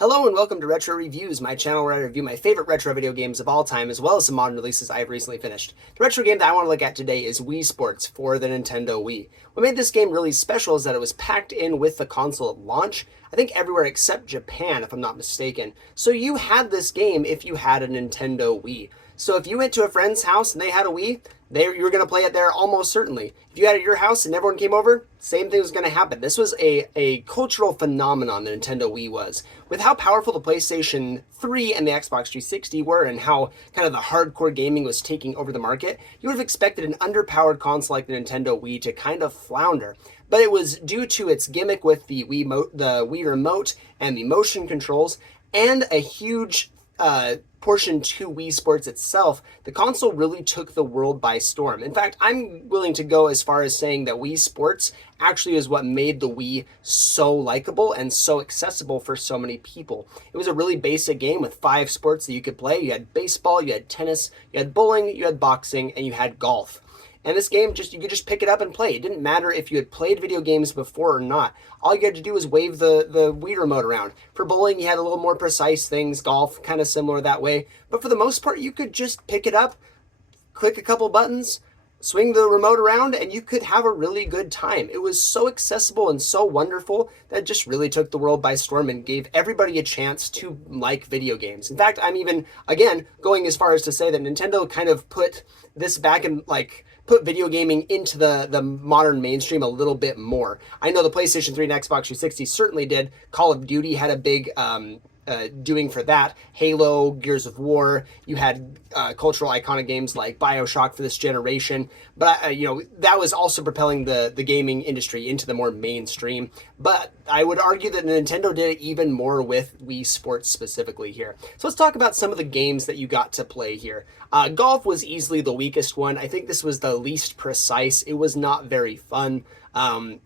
Hello and welcome to Retro Reviews, my channel where I review my favorite retro video games of all time, as well as some modern releases I have recently finished. The retro game that I want to look at today is Wii Sports for the Nintendo Wii. What made this game really special is that it was packed in with the console at launch, I think everywhere except Japan, if I'm not mistaken. So you had this game if you had a Nintendo Wii. So if you went to a friend's house and they had a Wii, you were going to play it there almost certainly. If you had it at your house and everyone came over, same thing was going to happen. This was a cultural phenomenon, the Nintendo Wii was. With how powerful the PlayStation 3 and the Xbox 360 were and how kind of the hardcore gaming was taking over the market, you would have expected an underpowered console like the Nintendo Wii to kind of flounder. But it was due to its gimmick with the Wii Remote and the motion controls and a huge portion to Wii Sports itself, the console really took the world by storm. In fact, I'm willing to go as far as saying that Wii Sports actually is what made the Wii so likable and so accessible for so many people. It was a really basic game with 5 sports that you could play. You had baseball, you had tennis, you had bowling, you had boxing, and you had golf. And this game, you could just pick it up and play. It didn't matter if you had played video games before or not. All you had to do was wave the Wii remote around. For bowling, you had a little more precise things. Golf, kind of similar that way. But for the most part, you could just pick it up, click a couple buttons, swing the remote around, and you could have a really good time. It was so accessible and so wonderful that it just really took the world by storm and gave everybody a chance to like video games. In fact, I'm even, again, going as far as to say that Nintendo kind of put this back in, put video gaming into the modern mainstream a little bit more. I know the PlayStation 3 and Xbox 360 certainly did. Call of Duty had a big doing for that. Halo, Gears of War. You had cultural iconic games like BioShock for this generation. But that was also propelling the gaming industry into the more mainstream. But I would argue that Nintendo did it even more with Wii Sports specifically here. So let's talk about some of the games that you got to play here. Golf was easily the weakest one. I think this was the least precise. It was not very fun.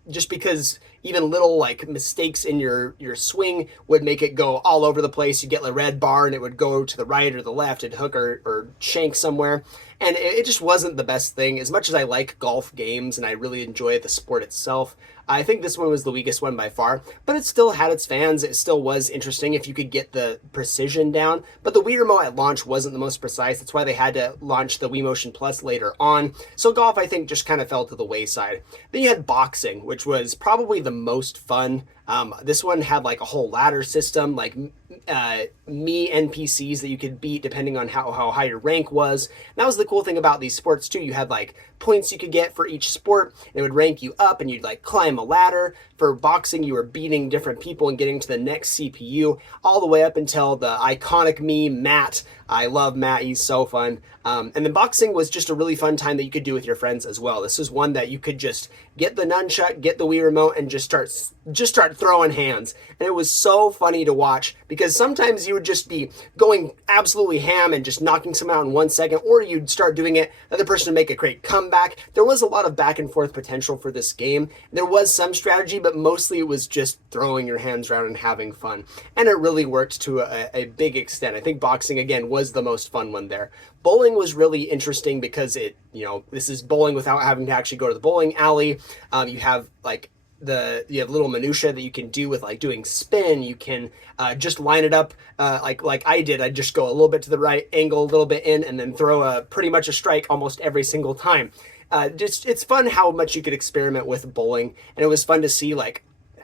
Just because even little mistakes in your swing would make it go all over the place. You get the red bar and it would go to the right or the left, it'd hook or shank somewhere. And it just wasn't the best thing. As much as I like golf games and I really enjoy the sport itself, I think this one was the weakest one by far, but it still had its fans. It still was interesting if you could get the precision down, but the Wii Remote at launch wasn't the most precise. That's why they had to launch the Wii Motion Plus later on. So golf, I think, just kind of fell to the wayside. Then you had boxing, which was probably the most fun. This one had a whole ladder system, me NPCs that you could beat depending on how high your rank was. And that was the cool thing about these sports too. You had points you could get for each sport, and it would rank you up, and you'd climb a ladder. For boxing, you were beating different people and getting to the next CPU, all the way up until the iconic me, Matt. I love Matt, he's so fun. And then boxing was just a really fun time that you could do with your friends as well. This was one that you could just get the nunchuck, get the Wii remote, and just start throwing hands. And it was so funny to watch because sometimes you would just be going absolutely ham and just knocking someone out in 1 second, or you'd start doing it, the other person would make a great comeback. There was a lot of back and forth potential for this game. There was some strategy, but mostly it was just throwing your hands around and having fun. And it really worked to a big extent. I think boxing, again, was the most fun one there. Bowling was really interesting because this is bowling without having to actually go to the bowling alley. You have you have little minutia that you can do with doing spin. You can just line it up like I did. I'd just go a little bit to the right, angle a little bit in, and then throw pretty much a strike almost every single time. It's fun how much you could experiment with bowling, and it was fun to see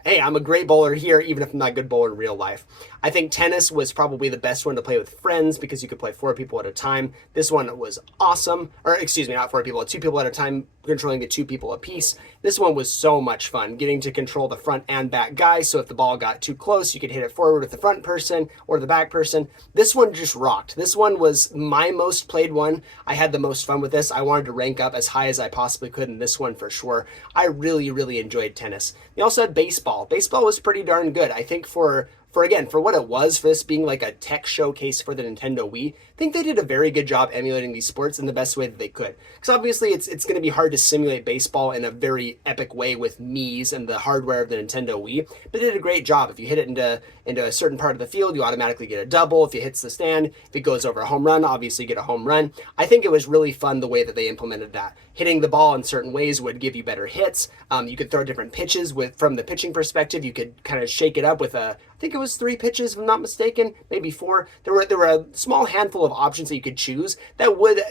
hey, I'm a great bowler here, even if I'm not a good bowler in real life. I think tennis was probably the best one to play with friends because you could play 4 people at a time. This one was awesome. Or excuse me, not 4 people, 2 people at a time, controlling the 2 people apiece. This one was so much fun, getting to control the front and back guys. So if the ball got too close, you could hit it forward with the front person or the back person. This one just rocked. This one was my most played one. I had the most fun with this. I wanted to rank up as high as I possibly could in this one for sure. I really, really enjoyed tennis. They also had baseball. Baseball was pretty darn good. I think for what it was, for this being a tech showcase for the Nintendo Wii, I think they did a very good job emulating these sports in the best way that they could. Because obviously it's going to be hard to simulate baseball in a very epic way with Mii's and the hardware of the Nintendo Wii, but they did a great job. If you hit it into a certain part of the field, you automatically get a double. If it hits the stand, if it goes over a home run, obviously you get a home run. I think it was really fun the way that they implemented that. Hitting the ball in certain ways would give you better hits. You could throw different pitches from the pitching perspective. You could kind of shake it up with a think it was 3 pitches, if I'm not mistaken, maybe 4. There were a small handful of options that you could choose that would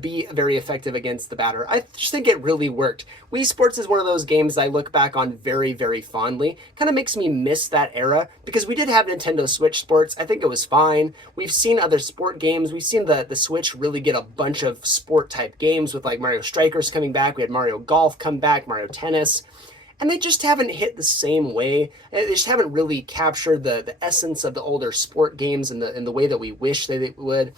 be very effective against the batter. I just think it really worked. Wii Sports is one of those games I look back on very, very fondly. Kind of makes me miss that era because we did have Nintendo Switch Sports. I think it was fine. We've seen other sport games. We've seen the Switch really get a bunch of sport type games with like Mario Strikers coming back. We had Mario Golf come back, Mario Tennis. And they just haven't hit the same way. They just haven't really captured the essence of the older sport games in the way that we wish they would.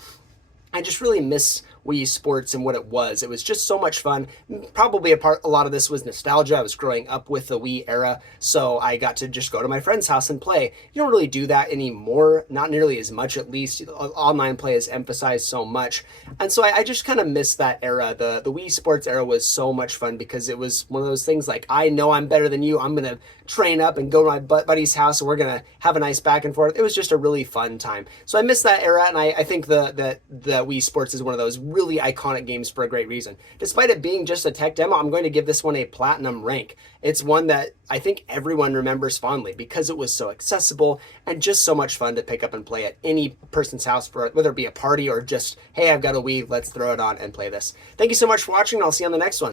I just really miss Wii Sports and what it was. It was just so much fun. Probably a lot of this was nostalgia. I was growing up with the Wii era, so I got to just go to my friend's house and play. You don't really do that anymore, not nearly as much at least. Online play is emphasized so much. And so I just kind of miss that era. The Wii Sports era was so much fun because it was one of those things like, I know I'm better than you. I'm going to train up and go to my buddy's house and we're going to have a nice back and forth. It was just a really fun time. So I miss that era, and I think the Wii Sports is one of those really iconic games for a great reason. Despite it being just a tech demo, I'm going to give this one a platinum rank. It's one that I think everyone remembers fondly because it was so accessible and just so much fun to pick up and play at any person's house, for whether it be a party or just, hey, I've got a Wii, let's throw it on and play this. Thank you so much for watching, and I'll see you on the next one.